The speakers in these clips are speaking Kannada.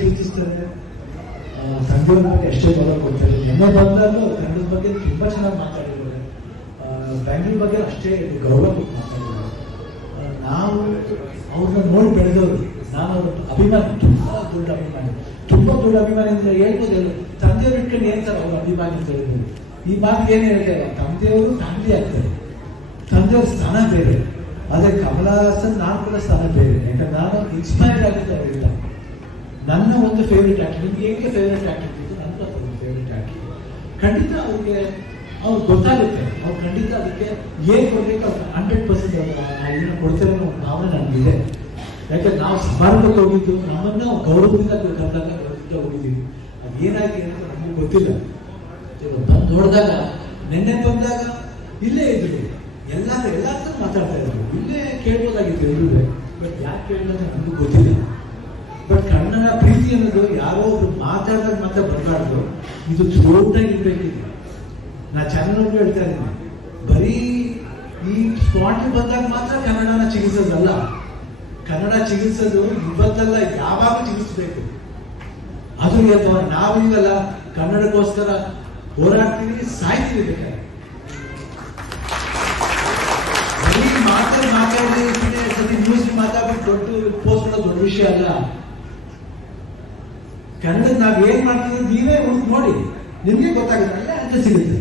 ಪ್ರೀತಿಸ್ತಾರೆ, ತಂದೆಯವ್ರ ಬಗ್ಗೆ ಅಷ್ಟೇ ಗೌರವ ಕೊಡ್ತಾರೆ. ಎಮ್ಮೆ ಬಂದಾಗಲೂ ಕನ್ನಡದ ಬಗ್ಗೆ ತುಂಬ ಚೆನ್ನಾಗಿ ಮಾತಾಡಿದ್ದಾರೆ, ಬ್ಯಾಂಗ್ಳೂರ್ ಬಗ್ಗೆ ಅಷ್ಟೇ ಗೌರವ ಕೊಟ್ಟು ಮಾತಾಡಿದ್ದಾರೆ. ನಾವು ಅವ್ರನ್ನ ನೋಡಿ ಬೆಳೆದವರು, ನಾನು ಅವ್ರ ಅಭಿಮಾನಿ, ತುಂಬ ದೊಡ್ಡ ಅಭಿಮಾನಿ ಅಂದರೆ ಹೇಳ್ಬೋದು. ತಂದೆಯವ್ರು ಇಟ್ಕೊಂಡು ಏನು ಸರ್ ಅವ್ರ ಅಭಿಮಾನಿ ಅಂತ ಹೇಳ್ಬೋದು. ಈ ಮಾತಿಗೆ ಏನು ಹೇಳ್ತಾರೆ, ತಂದೆಯವರು ಫ್ಯಾಮಿಲಿ ಆಗ್ತಾರೆ, ತಂದೆಯವ್ರ ಸ್ಥಾನ ಬೇರೆ. ಆದರೆ ಕಮಲಾ ಹಾಸನ್ ನಾನು ಕೂಡ ಸ್ಥಾನ ಬೇರೆ. ಯಾಕಂದ್ರೆ ನಾನು ಇನ್ಸ್ಪೈರ್ ಆಗಿದ್ದೆ ಅವರಿಂದ. ನನ್ನ ಒಂದು ಫೇವ್ರೆಟ್ ಆಕ್ಟರ್, ನಿಮ್ಗೆ ಹೇಗೆ ಫೇವ್ರೆಟ್ ಆಕ್ಟರ್ ಇತ್ತು, ನನ್ನ ಒಂದು ಫೇವ್ರೆಟ್ ಆಕ್ಟರ್. ಖಂಡಿತ ಅವ್ರಿಗೆ ಗೊತ್ತಾಗುತ್ತೆ, ಅವ್ರು ಖಂಡಿತ ಅದಕ್ಕೆ ಏನು ಕೊಡಬೇಕು ಅವ್ರು 100% ಅದನ್ನು ಕೊಡ್ತಾರೆ ಅನ್ನೋ ಭಾವನೆ ನನಗಿದೆ. ಯಾಕಂದ್ರೆ ನಾವು ಸಮಾರಂಭಕ್ಕೆ ಹೋಗಿದ್ದು, ನಮ್ಮನ್ನು ಗೌರವದಿಂದ ಕರೆದಾಗ ಹೋಗಿದ್ದೀವಿ. ಅದೇನಾಗಿದೆ ಅಂತ ನಮಗೆ ಗೊತ್ತಿಲ್ಲ. ಬಂದು ನೋಡಿದಾಗ, ನಿನ್ನೆ ಬಂದಾಗ ಇಲ್ಲೇ ಇದ್ರು, ಎಲ್ಲಾದ್ರೂ ಮಾತಾಡ್ತಾ ಇದ್ರು, ಇಲ್ಲೇ ಕೇಳ್ಬೋದಾಗಿತ್ತು ಎಲ್ಲರೂ. ಬಟ್ ಯಾಕೆ ಕೇಳಿದ್ರೆ ನಮಗೂ ಗೊತ್ತಿಲ್ಲ. ಬಟ್ ಕನ್ನಡ ಪ್ರೀತಿ ಅನ್ನೋದು ಯಾರೋ ಒಬ್ರು ಮಾತಾಡಿದಾಗ ಮಾತ್ರ ಬರಬಾರ್ದು, ಇದು ಥ್ರೋಟಾಗಿ ಇರಬೇಕಿದೆ. ನಾ ಚಾನಲ್ ಹೇಳ್ತಾ ಇದ್ದೀನಿ, ಬರೀ ಈ ಸ್ಪಾಟ್ ಬಂದಾಗ ಮಾತ್ರ ಕನ್ನಡನ ಚಿಕಿತ್ಸೋದಲ್ಲ. ಕನ್ನಡ ಚಿಕಿತ್ಸೋದು ಇವತ್ತಲ್ಲ, ಯಾವಾಗ ಚಿಕಿತ್ಸಬೇಕು. ಅದು ಹೇಳ್ತವ ನಾವೀಗಲ್ಲ, ಕನ್ನಡಕ್ಕೋಸ್ಕರ ಹೋರಾಡ್ತೀವಿ, ಸಾಯ್ತೀವಿ. ಬೇಕಾದ್ರೆ ಬರೀ ಮಾತಾಡಿ ಸತಿ ನ್ಯೂಸ್ ಮಾತಾಡ್ಬಿಟ್ಟು ದೊಡ್ಡ ಪೋಸ್ಟ್ ಮಾಡೋದು ದೊಡ್ಡ ವಿಷಯ ಅಲ್ಲ. ಕನ್ನಡ ನಾವ್ ಏನ್ ಮಾಡ್ತೀವಿ ನೀವೇ ನೋಡಿ, ನಿಮ್ಗೆ ಗೊತ್ತಾಗುತ್ತೆ, ಎಲ್ಲ ಅಂತ ಸಿಗುತ್ತೆ.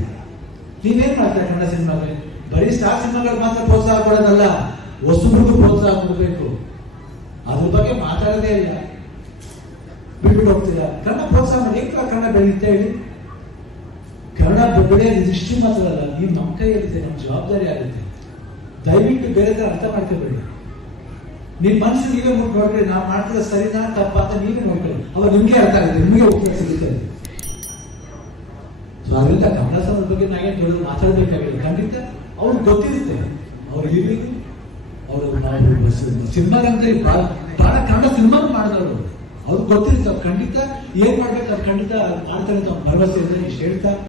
ನೀವೇನ್ ಮಾಡ್ತಾರೆ ಕನ್ನಡ ಸಿನಿಮಾಗೆ? ಬರೀ ಸ್ಟಾರ್ ಸಿನಿಮಾಗಳಿಗೆ ಮಾತ್ರ ಪ್ರೋತ್ಸಾಹ ಕೊಡೋದಲ್ಲ, ಹೊಸಬ್ರಿಗೂ ಪ್ರೋತ್ಸಾಹ ಕೊಡಬೇಕು. ಅದ್ರ ಬಗ್ಗೆ ಮಾತಾಡೋದೇ ಇಲ್ಲ, ಬಿಟ್ಬಿಟ್ಟು ಹೋಗ್ತೀರಾ. ಕನ್ನಡ ಪ್ರೋತ್ಸಾಹ ಮಾಡಿ, ಏಕೆ ಕನ್ನಡ ಬೆಳೆಯುತ್ತೆ ಹೇಳಿ? ಕನ್ನಡ ಬೆಳೆಯೋದು ಇಷ್ಟು ಮಾತ್ರ ಅಲ್ಲ, ನೀವು ನಮ್ಮ ಕೈಯಲ್ಲಿದೆ, ನಮ್ಮ ಜವಾಬ್ದಾರಿ ಆಗುತ್ತೆ. ದಯವಿಟ್ಟು ಬೇರೆ ತರ ಅರ್ಥ ಮಾಡ್ಕೋಬೇಡಿ. ನಿಮ್ ಮನಸ್ಸು ನೀವೇ ನೋಡ್ಕೊಳ್ಳಿ, ನಾವು ಮಾಡ್ತಿರೋ ಸರಿನಾ ತಪ್ಪ ಅಂತ ನೀವೇ ನೋಡ್ಕೊಳ್ಳಿ. ಅವಾಗ ನಿಮ್ಗೆ ಅರ್ಥ ಆಗುತ್ತೆ, ನಿಮ್ಗೆ ಉತ್ತರ ಸಿಗುತ್ತೆ. ಅದರಿಂದ ಕನ್ನಡ ಸಮಾಜದ ಬಗ್ಗೆ ನಾವೇನು ದೊಡ್ಡ ಮಾತಾಡಬೇಕಾಗಿಲ್ಲ. ಖಂಡಿತ ಅವ್ರಿಗೆ ಗೊತ್ತಿರುತ್ತೆ, ಅವ್ರು ಇಲ್ಲಿ ಅವರು ಸಿನಿಮಾಗಂತ ಬಹಳ ಕನ್ನಡ ಸಿನಿಮಾ ಮಾಡಿದವರು, ಅವ್ರಿಗೆ ಗೊತ್ತಿರುತ್ತೆ. ಅವ್ರು ಖಂಡಿತ ಏನ್ ಮಾಡ್ಬೇಕು, ಅವ್ರು ಖಂಡಿತ ಮಾಡ್ತಾರೆ ಅಂತ ಭರವಸೆ ಇದೆ. ಇಷ್ಟು ಹೇಳ್ತಾ